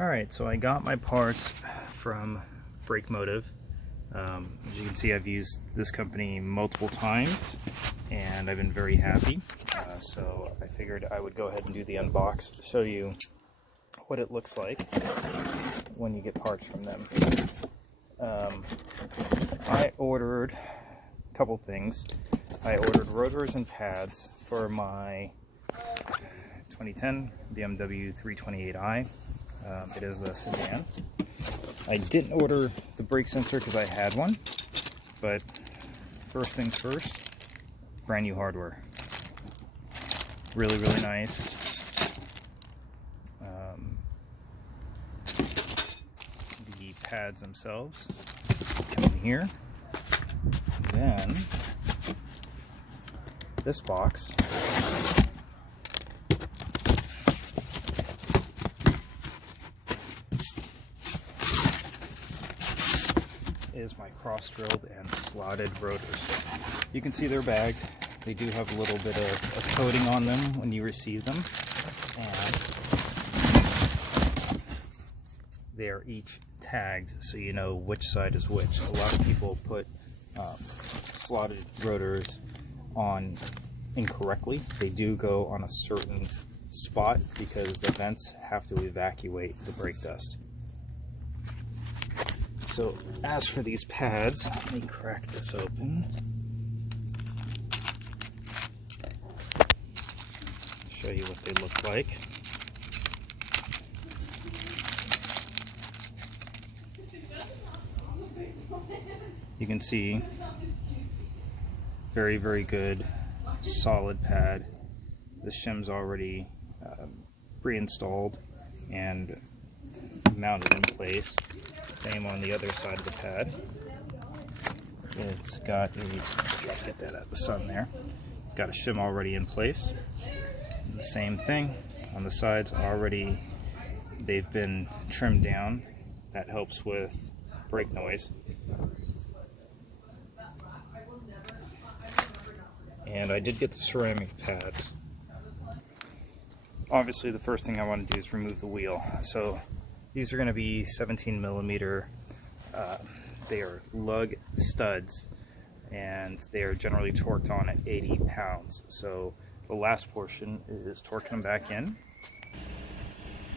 Alright, so I got my parts from Brake Motive. As you can see, I've used this company multiple times and I've been very happy. So I figured I would go ahead and do the unbox to show you what it looks like when you get parts from them. I ordered a couple things. I ordered rotors and pads for my 2010 BMW 328i. It is the Sedan. I didn't order the brake sensor because I had one, but first things first, brand new hardware. Really, really nice. The pads themselves come in here. Then this box is my cross-drilled and slotted rotors. You can see they're bagged. They do have a little bit of a coating on them when you receive them, and they are each tagged so you know which side is which. A lot of people put slotted rotors on incorrectly. They do go on a certain spot because the vents have to evacuate the brake dust. So as for these pads, let me crack this open. Show you what they look like. You can see very, very good solid pad. The shim's already pre-installed and mounted in place. Same on the other side of the pad. It's got a, get that out of the sun there. It's got a shim already in place. And the same thing on the sides already, they've been trimmed down. That helps with brake noise. And I did get the ceramic pads. Obviously the first thing I want to do is remove the wheel. So these are going to be 17 millimeter. They are lug studs and they are generally torqued on at 80 pounds. So the last portion is torquing them back in.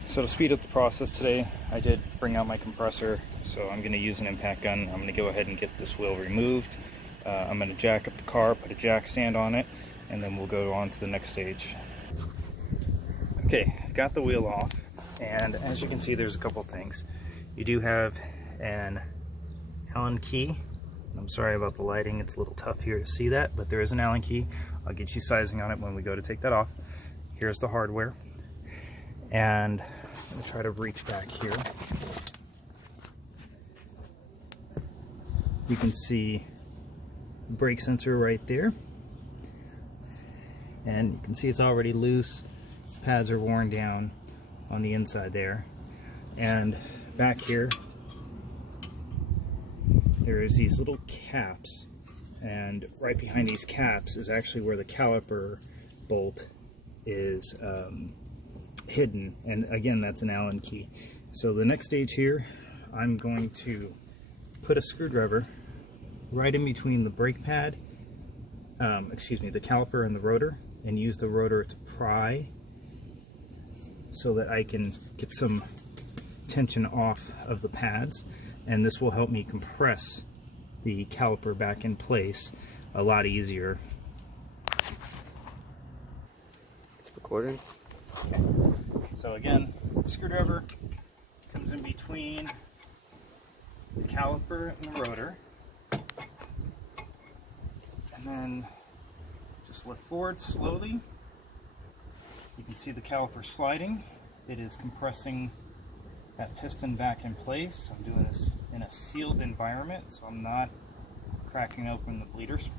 So to speed up the process today, I did bring out my compressor. So I'm going to use an impact gun. I'm going to go ahead and get this wheel removed. I'm going to jack up the car, put a jack stand on it, and then we'll go on to the next stage. Okay, got the wheel off. And as you can see, there's a couple things. You do have an Allen key. I'm sorry about the lighting, it's a little tough here to see that, but there is an Allen key. I'll get you sizing on it when we go to take that off. Here's the hardware. And I'm going to try to reach back here. You can see the brake sensor right there. And you can see it's already loose. Pads are worn down on the inside there, and back here there is these little caps, and right behind these caps is actually where the caliper bolt is hidden, and again that's an Allen key. So the next stage here, I'm going to put a screwdriver right in between the brake pad, the caliper and the rotor, and use the rotor to pry so that I can get some tension off of the pads, and this will help me compress the caliper back in place a lot easier. It's recording. Okay. So again, screwdriver comes in between the caliper and the rotor, and then just lift forward slowly. You can see the caliper sliding. It is compressing that piston back in place. I'm doing this in a sealed environment, so I'm not cracking open the bleeders.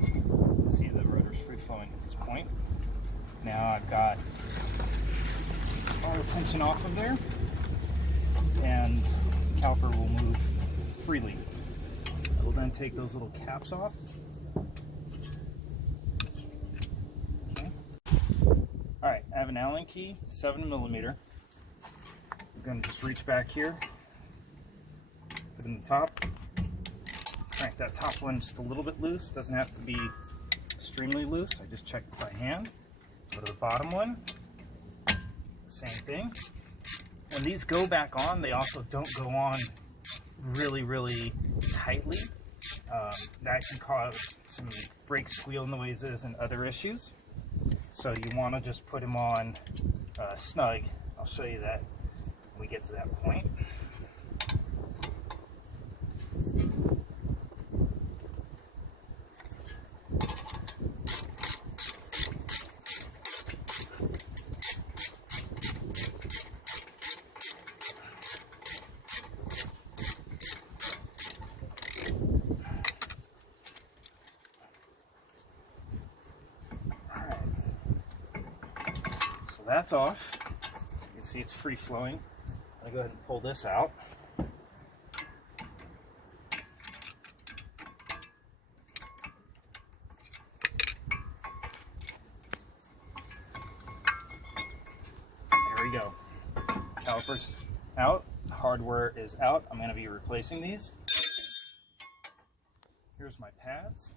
You can see the rotor's free flowing at this point. Now I've got all the tension off of there, and the caliper will move freely. I will then take those little caps off. Okay. Alright, I have an Allen key, 7mm. I'm going to just reach back here, put in the top, crank that top one just a little bit loose. Doesn't have to be extremely loose. I just check it by hand. Go to the bottom one, same thing. When these go back on, they also don't go on really tightly. That can cause some brake squeal noises and other issues. So you want to just put them on snug. I'll show you that when we get to that point. That's off. You can see it's free flowing. I'll go ahead and pull this out. There we go. Calipers out. Hardware is out. I'm going to be replacing these. Here's my pads.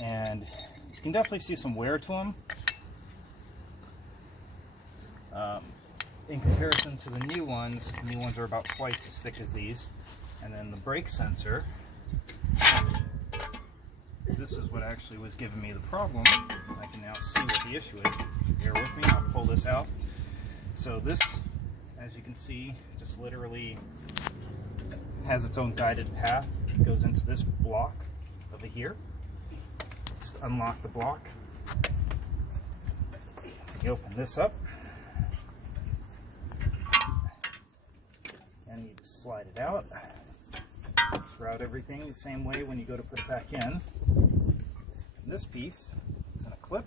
And you can definitely see some wear to them in comparison to the new ones. The new ones are about twice as thick as these. And then the brake sensor, this is what actually was giving me the problem. I can now see what the issue is. Bear with me, I'll pull this out. So this, as you can see, just literally has its own guided path. It goes into this block over here. Just unlock the block. You open this up, and you just slide it out. Route everything the same way when you go to put it back in. And this piece is in a clip.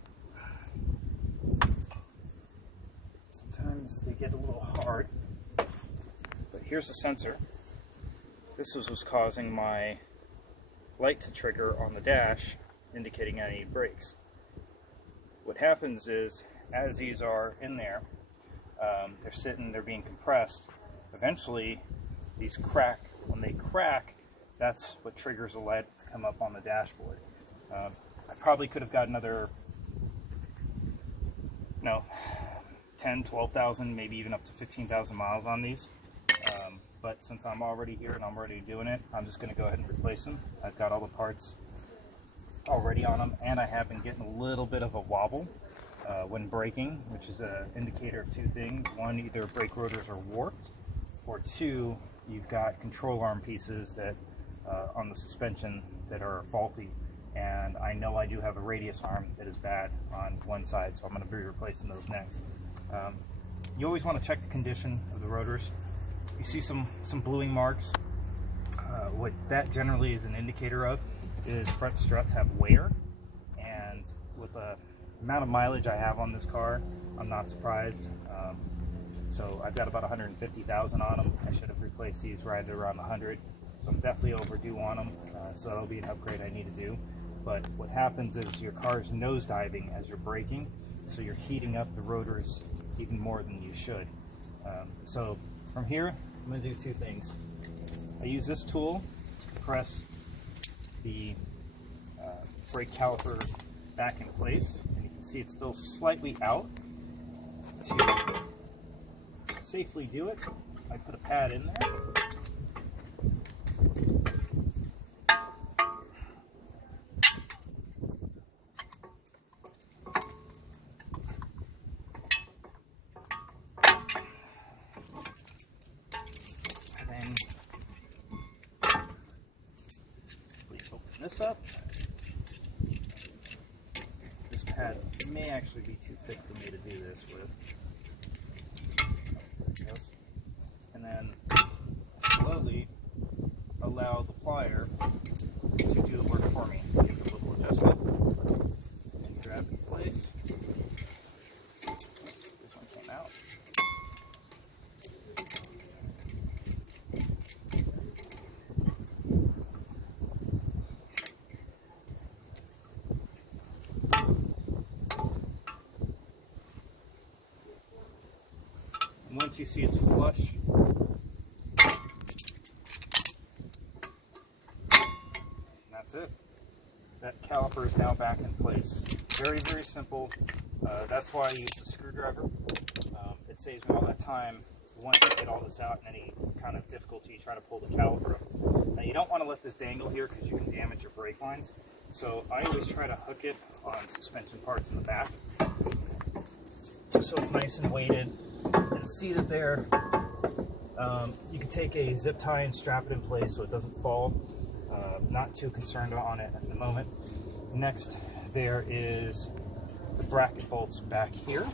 Sometimes they get a little hard, but here's the sensor. This was what's causing my light to trigger on the dash, indicating I need brakes. What happens is, as these are in there, they're sitting, they're being compressed. Eventually, these crack. When they crack, that's what triggers the light to come up on the dashboard. I probably could have got another, 10, 12,000, maybe even up to 15,000 miles on these. But since I'm already here and I'm already doing it, I'm just going to go ahead and replace them. I've got all the parts already on them, and I have been getting a little bit of a wobble when braking, which is an indicator of two things. One, either brake rotors are warped, or two, you've got control arm pieces that on the suspension that are faulty. And I know I do have a radius arm that is bad on one side, so I'm going to be replacing those next. You always want to check the condition of the rotors. You see some bluing marks. What that generally is an indicator of is front struts have wear, and with the amount of mileage I have on this car, I'm not surprised. So I've got about 150,000 on them. I should have replaced these right around 100, so I'm definitely overdue on them. So that'll be an upgrade I need to do. But what happens is your car's nosediving as you're braking, so you're heating up the rotors even more than you should. So from here, I'm going to do two things. I use this tool to compress the brake caliper back in place, and you can see it's still slightly out. To safely do it, I put a pad in there. This up. This pad may actually be too thick for me to do this with. There it goes. And then slowly allow the plier to do the work for me. Give it a little adjustment and grab it in place. Oops, this one came out. once you see it's flush, that's it. That caliper is now back in place. Very, very simple. That's why I use the screwdriver. It saves me all that time once I get all this out and any kind of difficulty trying to pull the caliper up. Now you don't want to let this dangle here because you can damage your brake lines. So I always try to hook it on suspension parts in the back, just so it's nice and weighted and seated there. You can take a zip tie and strap it in place so it doesn't fall. Not too concerned on it at the moment. Next, there is the bracket bolts back here.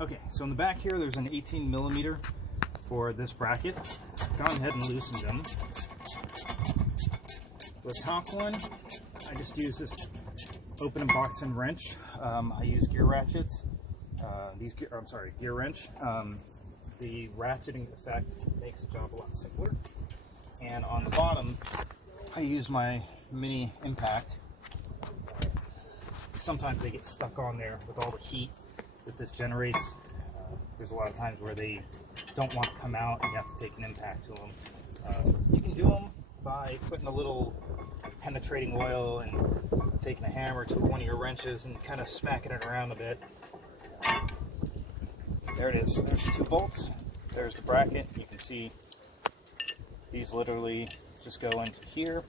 Okay, so in the back here, there's an 18 millimeter for this bracket. I've gone ahead and loosened them. The top one, I just use this open and box and wrench. I use gear ratchets. Gear wrench. The ratcheting effect makes the job a lot simpler. And on the bottom, I use my mini impact. Sometimes they get stuck on there with all the heat that this generates. There's a lot of times where they don't want to come out and you have to take an impact to them. You can do them by putting a little penetrating oil and taking a hammer to one of your wrenches and kind of smacking it around a bit. There it is. There's two bolts. There's the bracket. You can see these literally just go into here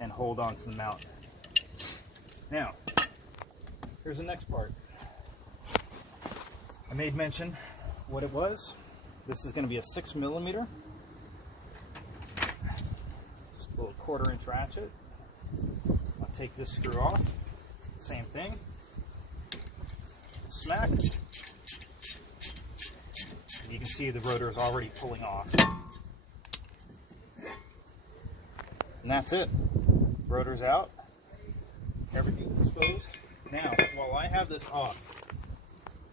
and hold on to the mount. Now, here's the next part. I made mention what it was. This is going to be a 6 millimeter. Just a little 1/4 inch ratchet. I'll take this screw off. Same thing. Smack. And you can see the rotor is already pulling off. And that's it. Rotor's out. Everything exposed. Now, while I have this off,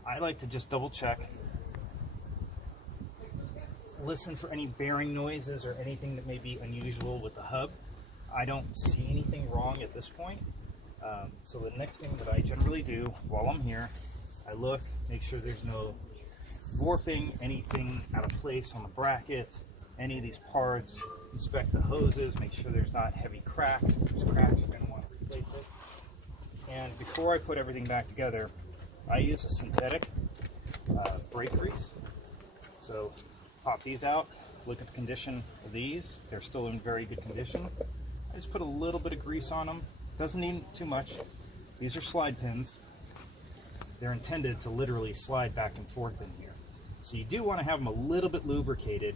I like to just double check, listen for any bearing noises or anything that may be unusual with the hub. I don't see anything wrong at this point. So the next thing that I generally do while I'm here, I look, make sure there's no warping, anything out of place on the brackets, any of these parts, inspect the hoses, make sure there's not heavy cracks. If there's cracks, you're going to want to replace it. And before I put everything back together, I use a synthetic brake grease. So pop these out, look at the condition of these. They're still in very good condition. I just put a little bit of grease on them. Doesn't need too much. These are slide pins. They're intended to literally slide back and forth in here. So you do want to have them a little bit lubricated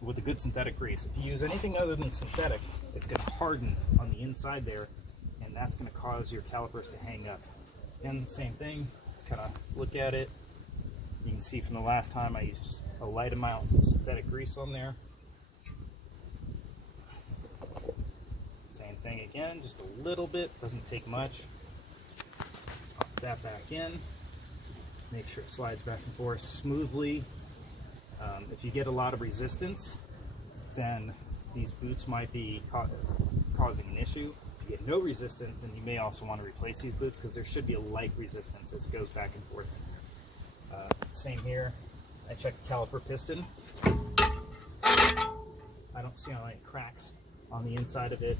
with a good synthetic grease. If you use anything other than synthetic, it's going to harden on the inside there, and that's going to cause your calipers to hang up. Again, the same thing. Just kind of look at it. You can see from the last time I used just a light amount of synthetic grease on there. Same thing again, just a little bit, doesn't take much. Pop that back in. Make sure it slides back and forth smoothly. If you get a lot of resistance, then these boots might be causing an issue. If you get no resistance, then you may also want to replace these boots because there should be a light resistance as it goes back and forth. Same here. I checked the caliper piston. I don't see any cracks on the inside of it,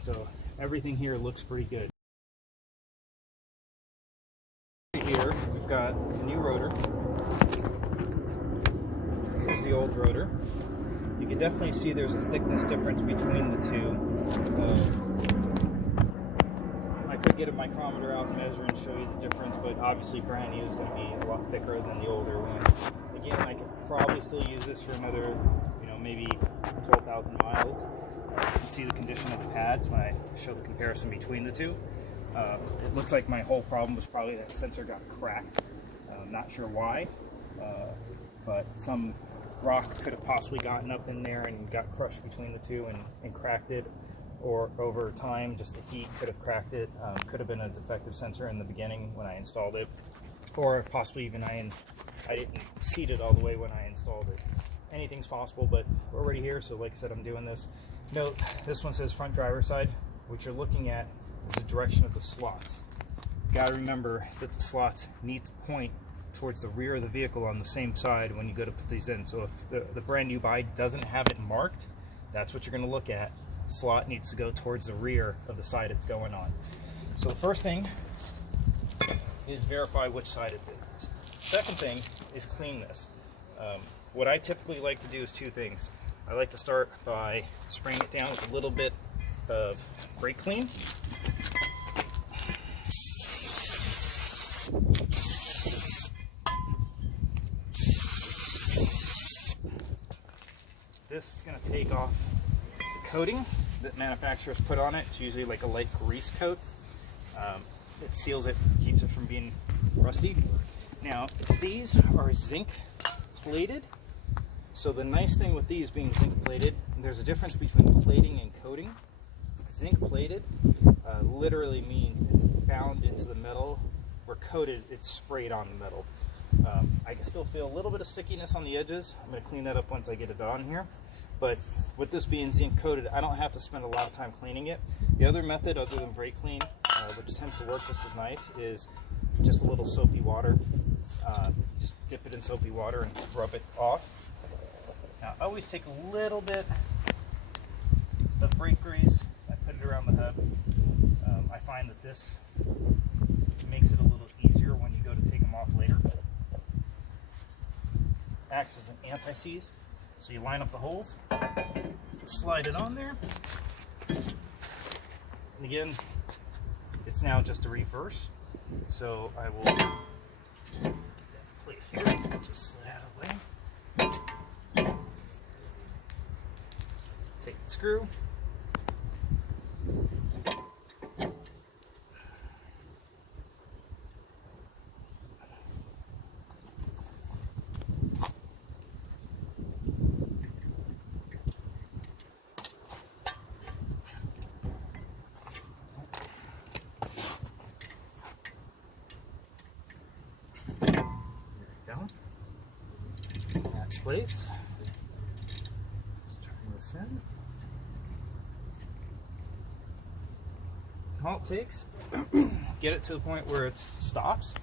so everything here looks pretty good. Here we've got a new rotor. Here's the old rotor. You can definitely see there's a thickness difference between the two. I could get a micrometer out and measure and show you the difference, but obviously brand new is going to be a lot thicker than the older one. Again, I could probably still use this for another, maybe 12,000 miles. You can see the condition of the pads when I show the comparison between the two. It looks like my whole problem was probably that sensor got cracked. I'm not sure why, but some rock could have possibly gotten up in there and got crushed between the two and cracked it, or over time just the heat could have cracked it. Could have been a defective sensor in the beginning when I installed it, or possibly even I didn't seat it all the way when I installed it. anything's possible, but we're already here, so like I said, I'm doing this. Note, this one says front driver's side. What you're looking at is the direction of the slots. You gotta remember that the slots need to point towards the rear of the vehicle on the same side when you go to put these in. So if the brand new buy doesn't have it marked, that's what you're gonna look at. The slot needs to go towards the rear of the side it's going on. So the first thing is verify which side it's in. Second thing is clean this. What I typically like to do is two things. I like to start by spraying it down with a little bit of brake clean. This is going to take off the coating that manufacturers put on it. It's usually like a light grease coat. It seals it, keeps it from being rusty. Now, these are zinc plated. So the nice thing with these being zinc plated, there's a difference between plating and coating. Zinc plated literally means it's bound into the metal, where coated, it's sprayed on the metal. I can still feel a little bit of stickiness on the edges. I'm going to clean that up once I get it on here. But with this being zinc coated, I don't have to spend a lot of time cleaning it. The other method, other than brake clean, which tends to work just as nice, is just a little soapy water. Just dip it in soapy water and rub it off. Now, I always take a little bit of brake grease. I put it around the hub. I find that this makes it a little easier when you go to take them off later. Acts as an anti-seize. So you line up the holes, slide it on there, and again, it's now just a reverse. So I will place here, just slide out of the way. Take the screw. Place. Just turn this in. All it takes, get it to the point where it stops,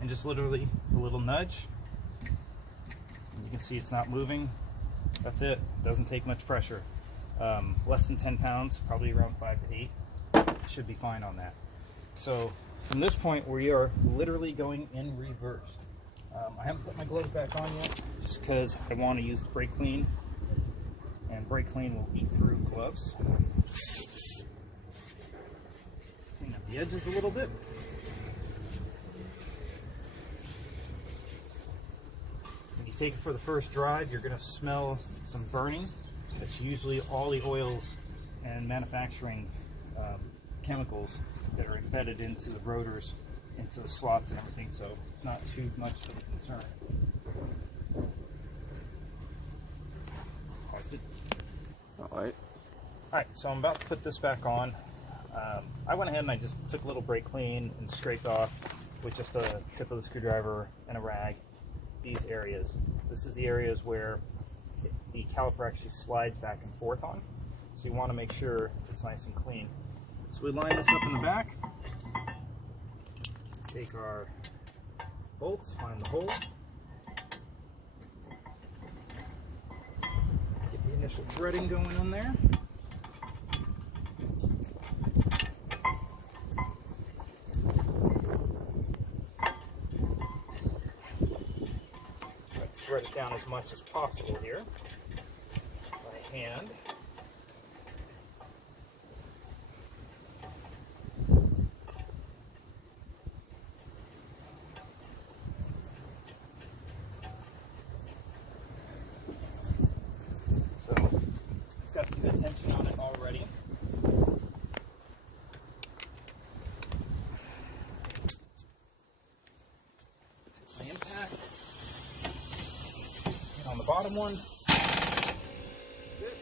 and just literally a little nudge. You can see it's not moving. That's it. Doesn't take much pressure. Less than 10 pounds, probably around 5 to 8. Should be fine on that. So from this point, we are literally going in reverse. I haven't put my gloves back on yet, just because I want to use the brake clean, and brake clean will eat through gloves. Clean up the edges a little bit. When you take it for the first drive, you're going to smell some burning. That's usually all the oils and manufacturing chemicals that are embedded into the rotors, into the slots and everything, so it's not too much of a concern. Alright. Alright, so I'm about to put this back on. I went ahead and I just took a little brake clean and scraped off with just a tip of the screwdriver and a rag these areas. This is the areas where the caliper actually slides back and forth on, so you want to make sure it's nice and clean. So we line this up in the back. Take our bolts, find the hole, get the initial threading going on there. Thread it down as much as possible here by hand. Got some good tension on it already. Take my impact. Get on the bottom one. Good.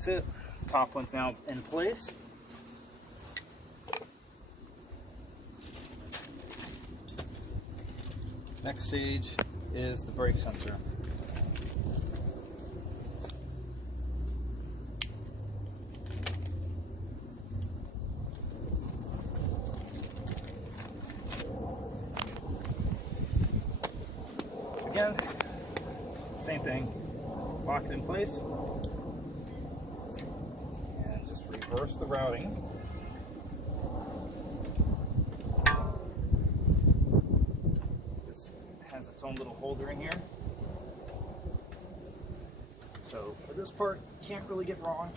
That's it. Top one's now in place. Next stage is the brake sensor. Again, same thing. Lock it in place and just reverse the routing. This has its own little holder in here. So for this part, can't really get wrong.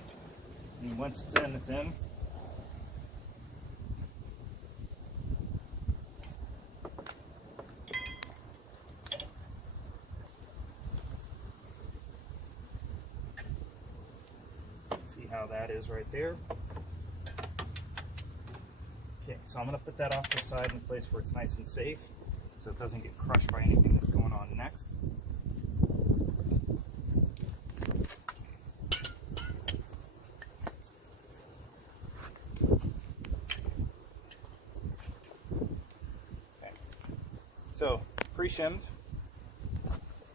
And once it's in, it's in. See how that is right there. Okay, so I'm going to put that off to the side in a place where it's nice and safe so it doesn't get crushed by anything that's going on next. Okay, so pre-shimmed.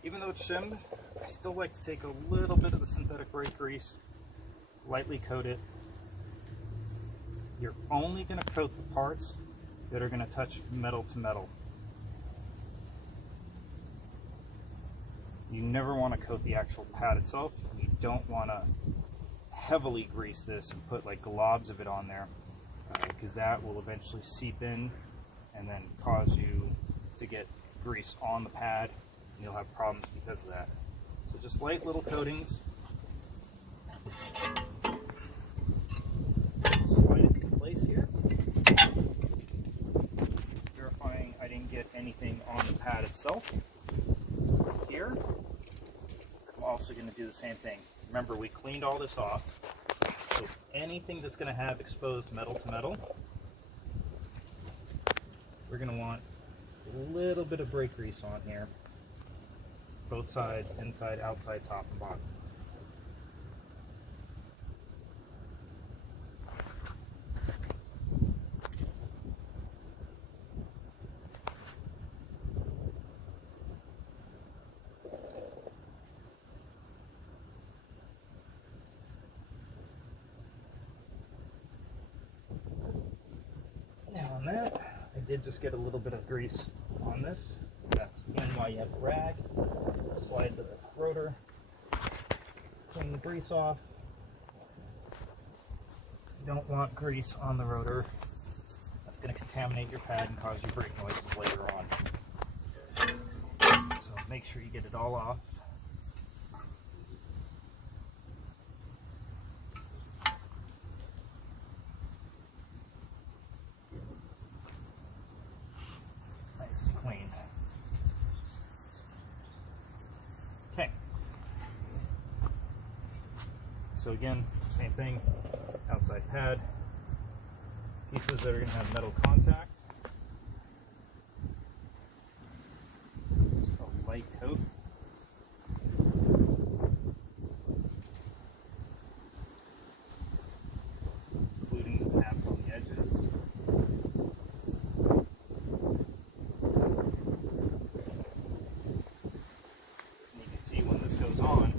Even though it's shimmed, I still like to take a little bit of the synthetic brake grease, lightly coat it. You're only going to coat the parts that are going to touch metal to metal. You never want to coat the actual pad itself. You don't want to heavily grease this and put like globs of it on there, because that will eventually seep in and then cause you to get grease on the pad, and you'll have problems because of that. So just light little coatings. Slide it in place here. Verifying I didn't get anything on the pad itself. Here, I'm also going to do the same thing. Remember, we cleaned all this off, so anything that's going to have exposed metal to metal, we're going to want a little bit of brake grease on here. Both sides, inside, outside, top, and bottom. Now on that, I did just get a little bit of grease on this. That's again why you have a rag. Slide the rotor, clean the grease off. You don't want grease on the rotor. That's going to contaminate your pad and cause you brake noises later on. So make sure you get it all off. Nice and clean. Okay. So again, same thing, outside pad, pieces that are going to have metal contact. Just a light coat. Including the tabs on the edges. And you can see when this goes on,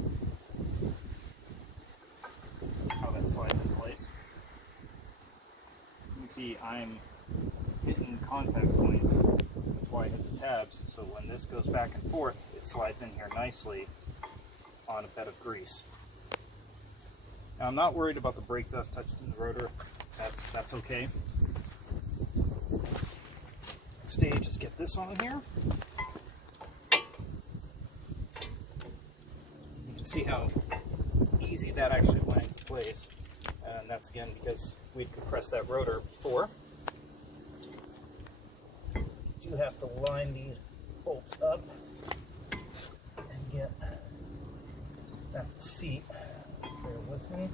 how that slides in place. You can see I'm hitting contact points. That's why I hit the tabs. So when this goes back and forth, it slides in here nicely on a bed of grease. Now I'm not worried about the brake dust touching the rotor. That's okay. Next stage is get this on here. You can see how easy that actually went into place, and that's again because we compressed that rotor before. You do have to line these bolts up and get that to seat, so bear with me.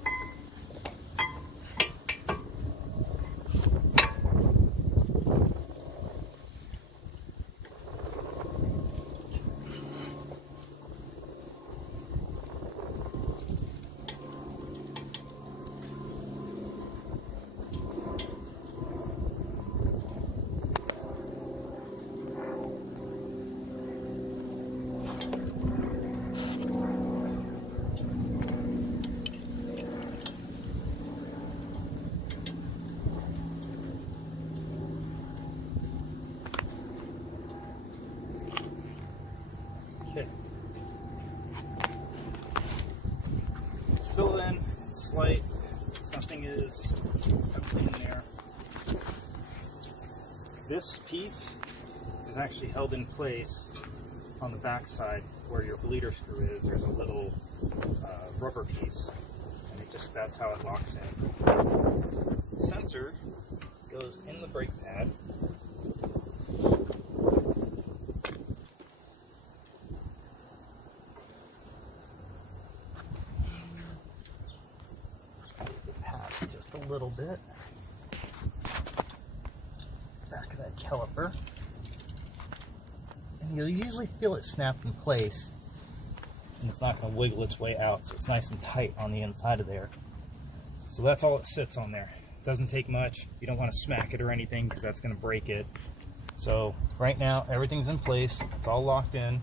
still in, it's slight, nothing is everything in there. This piece is actually held in place on the back side where your bleeder screw is. There's a little rubber piece, and that's how it locks in. The sensor goes in the brake pad. Just a little bit. Back of that caliper. And you'll usually feel it snap in place, and it's not going to wiggle its way out, so it's nice and tight on the inside of there. So that's all it sits on there. It doesn't take much. You don't want to smack it or anything because that's going to break it. So right now everything's in place. It's all locked in.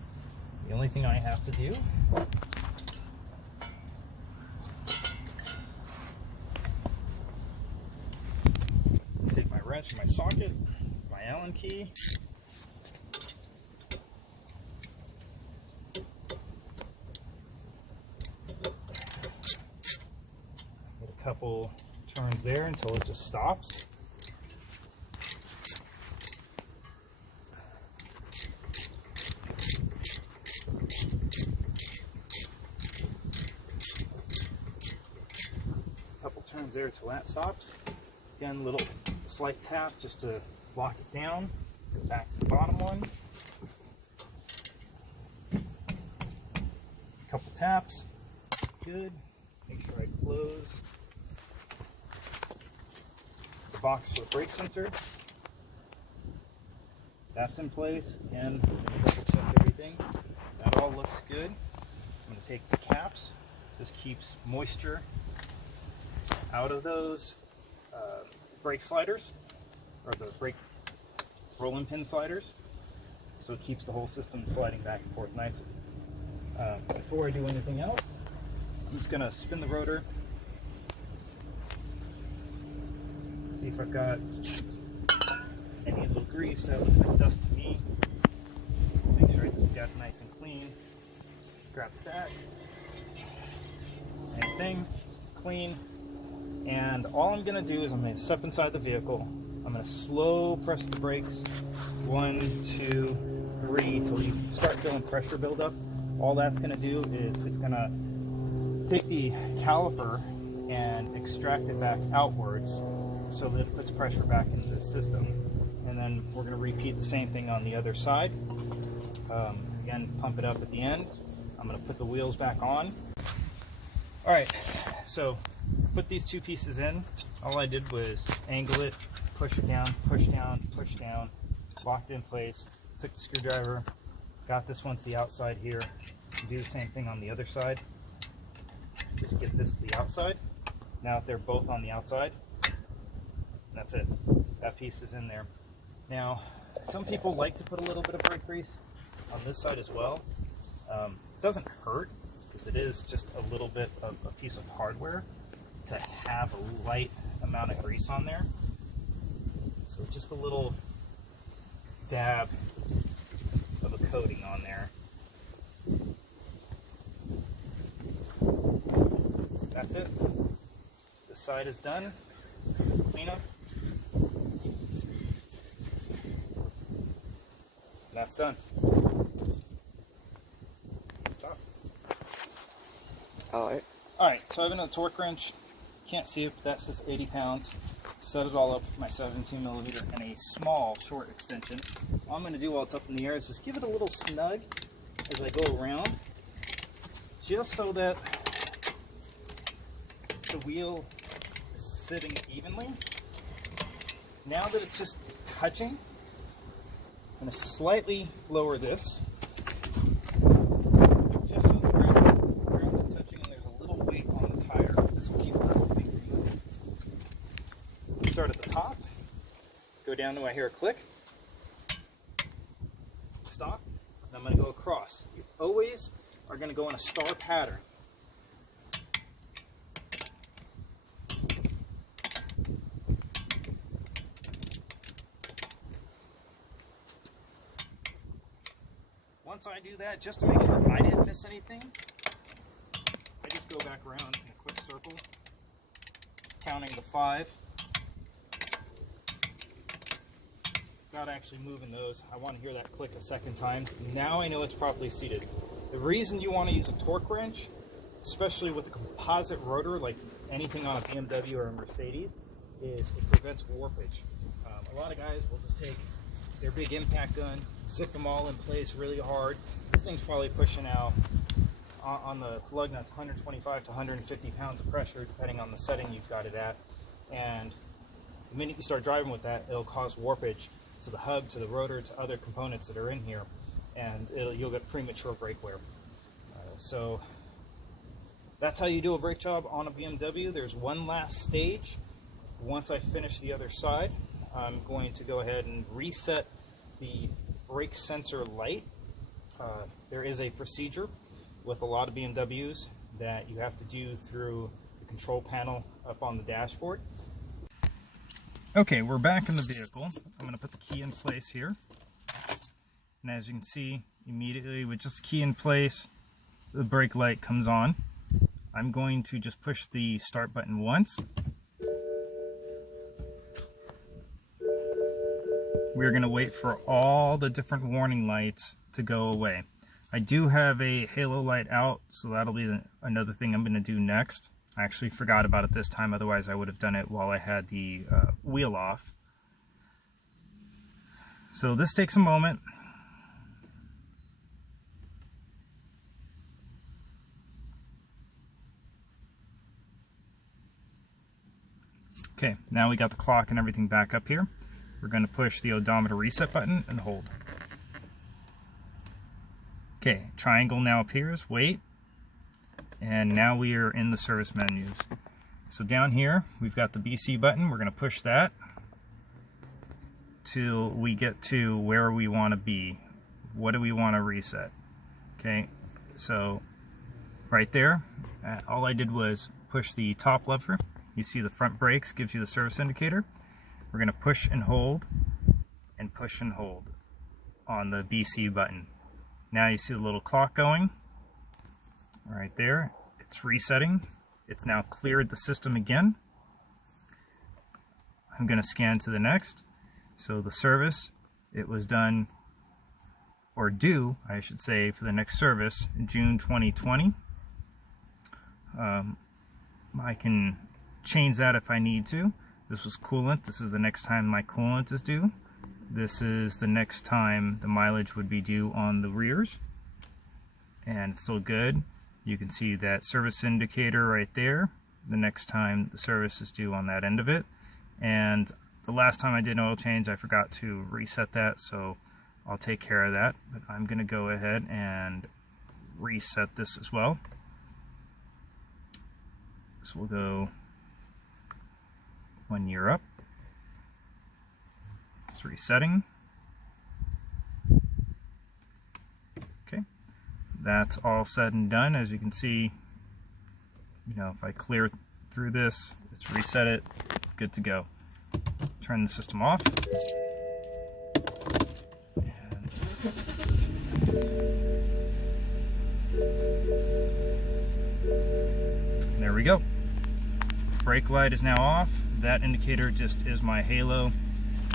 The only thing I have to do take my wrench and my socket, my Allen key, get a couple turns there until it just stops. Couple turns there until that stops. Again, a little slight tap just to lock it down. Go back to the bottom one. A couple taps. Good. Make sure I close the box for the brake sensor. That's in place. Again, double check everything. That all looks good. I'm going to take the caps. This keeps moisture out of those brake sliders, or the brake rolling pin sliders, so it keeps the whole system sliding back and forth nicely. Before I do anything else, I'm just going to spin the rotor, see if I've got any little grease. That looks like dust to me. Make sure it's got it nice and clean. Grab that. Same thing, clean. And all I'm going to do is I'm going to step inside the vehicle. I'm going to slow press the brakes. 1, 2, 3 till you start feeling pressure build up. All that's going to do is it's going to take the caliper and extract it back outwards so that it puts pressure back into the system. And then we're going to repeat the same thing on the other side. Again, pump it up at the end. I'm going to put the wheels back on. Alright, so put these two pieces in. All I did was angle it, push it down, push down, push down, locked in place. Took the screwdriver, got this one to the outside here. Do the same thing on the other side. Let's just get this to the outside. Now if they're both on the outside, that's it. That piece is in there. Now, some people like to put a little bit of brake grease on this side as well. It doesn't hurt, because it is just a little bit of a piece of hardware to have a light amount of grease on there. So just a little dab of a coating on there. That's it. This side is done. Clean up. That's done. Stop. Alright. Alright, so I have another torque wrench. Can't see it, but that says 80 pounds. Set it all up with my 17mm and a small short extension. All I'm going to do while it's up in the air is just give it a little snug as I go around, just so that the wheel is sitting evenly. Now that it's just touching, I'm going to slightly lower this, just so the ground is touching and there's a little weight on the tire. This will keep that moving. Start at the top, go down till I hear a click, stop, and I'm going to go across. You always are going to go in a star pattern. Once I do that, just to make sure I didn't miss anything, I just go back around in a quick circle, counting the 5. Without actually moving those, I want to hear that click a second time. Now I know it's properly seated. The reason you want to use a torque wrench, especially with a composite rotor like anything on a BMW or a Mercedes, is it prevents warpage. A lot of guys will just take their big impact gun, zip them all in place really hard. This thing's probably pushing out on the lug nuts 125 to 150 pounds of pressure depending on the setting you've got it at. And the minute you start driving with that, it'll cause warpage to the hub, to the rotor, to other components that are in here, and you'll get premature brake wear. So that's how you do a brake job on a BMW. There's one last stage. Once I finish the other side, I'm going to go ahead and reset the brake sensor light. There is a procedure with a lot of BMWs that you have to do through the control panel up on the dashboard. Okay, we're back in the vehicle. I'm going to put the key in place here. And as you can see, immediately with just the key in place, the brake light comes on. I'm going to just push the start button once. We're going to wait for all the different warning lights to go away. I do have a halo light out, so that'll be another thing I'm going to do next. I actually forgot about it this time, otherwise I would have done it while I had the wheel off. So this takes a moment. Okay, now we got the clock and everything back up here. We're going to push the odometer reset button and hold. Okay, triangle now appears, wait. And now we are in the service menus. So down here, we've got the BC button. We're going to push that till we get to where we want to be. What do we want to reset? Okay, so right there, all I did was push the top lever. You see the front brakes gives you the service indicator. We're going to push and hold on the BC button. Now you see the little clock going. Right there, it's resetting. It's now cleared the system again. I'm going to scan to the next. So the service, it was done, or due, I should say, for the next service, June 2020. I can change that if I need to. This was coolant. This is the next time my coolant is due. This is the next time the mileage would be due on the rears. And it's still good. You can see that service indicator right there, the next time the service is due on that end of it. And the last time I did an oil change, I forgot to reset that, so I'll take care of that. But I'm going to go ahead and reset this as well. So we'll go 1 year up. It's resetting. That's all said and done. As you can see, if I clear through this, it's reset it, good to go. Turn the system off. And there we go. Brake light is now off. That indicator just is my halo.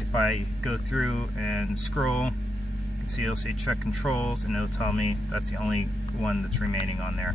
If I go through and scroll, see it'll say check controls, and it'll tell me that's the only one that's remaining on there.